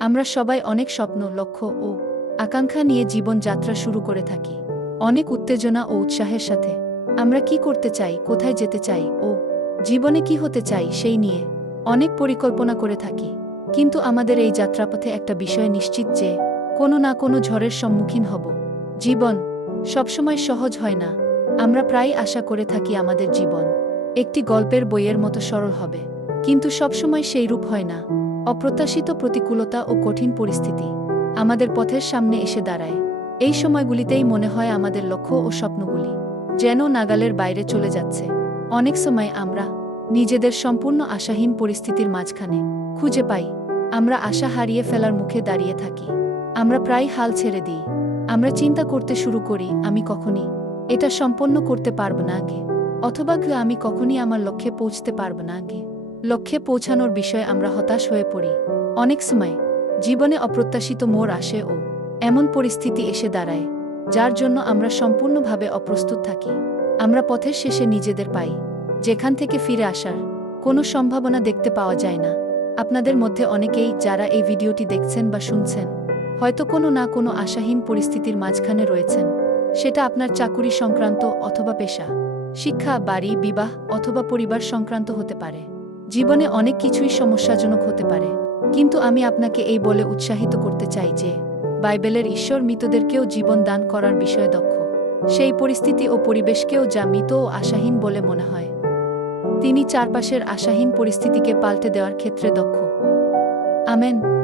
আমরা সবাই অনেক স্বপ্ন, লক্ষ্য ও আকাঙ্ক্ষা নিয়ে জীবনযাত্রা শুরু করে থাকি। অনেক উত্তেজনা ও উৎসাহের সাথে। আমরা কি করতে চাই, কোথায় যেতে চাই ও জীবনে কি হতে চাই সেই নিয়ে অনেক পরিকল্পনা করে থাকি। কিন্তু আমাদের এই যাত্রাপথে একটা বিষয় নিশ্চিত যে কোনো না কোনো ঝড়ের সম্মুখীন হব। জীবন সবসময় সহজ হয় না। আমরা প্রায়ই আশা করে থাকি আমাদের জীবন একটি গল্পের বইয়ের মতো সরল হবে, কিন্তু সবসময় সেই রূপ হয় না। অপ্রত্যাশিত প্রতিকূলতা ও কঠিন পরিস্থিতি আমাদের পথের সামনে এসে দাঁড়ায়। এই সময়গুলিতেই মনে হয় আমাদের লক্ষ্য ও স্বপ্নগুলি যেন নাগালের বাইরে চলে যাচ্ছে। অনেক সময় আমরা নিজেদের সম্পূর্ণ আশাহীন পরিস্থিতির মাঝখানে খুঁজে পাই। আমরা আশা হারিয়ে ফেলার মুখে দাঁড়িয়ে থাকি। আমরা প্রায় হাল ছেড়ে দিই। আমরা চিন্তা করতে শুরু করি, আমি কখনই এটা সম্পন্ন করতে পারব না আগে, অথবা আমি কখনই আমার লক্ষ্যে পৌঁছতে পারব না আগে। লক্ষ্যে পৌঁছানোর বিষয়ে আমরা হতাশ হয়ে পড়ি। অনেক সময় জীবনে অপ্রত্যাশিত মোড় আসে ও এমন পরিস্থিতি এসে দাঁড়ায় যার জন্য আমরা সম্পূর্ণভাবে অপ্রস্তুত থাকি। আমরা পথের শেষে নিজেদের পাই যেখান থেকে ফিরে আসার কোনো সম্ভাবনা দেখতে পাওয়া যায় না। আপনাদের মধ্যে অনেকেই যারা এই ভিডিওটি দেখছেন বা শুনছেন হয়তো কোনো না কোনো আশাহীন পরিস্থিতির মাঝখানে রয়েছেন। সেটা আপনার চাকুরি সংক্রান্ত, অথবা পেশা, শিক্ষা, বাড়ি, বিবাহ অথবা পরিবার সংক্রান্ত হতে পারে। জীবনে অনেক কিছুই সমস্যাজনক হতে পারে, কিন্তু আমি আপনাকে এই বলে উৎসাহিত করতে চাই যে বাইবেলের ঈশ্বর মৃতদেরকেও জীবন দান করার বিষয়ে দক্ষ। সেই পরিস্থিতি ও পরিবেশকেও যা মৃত ও আশাহীন বলে মনে হয়, তিনি চারপাশের আশাহীন পরিস্থিতিকে পাল্টে দেওয়ার ক্ষেত্রে দক্ষ। আমেন।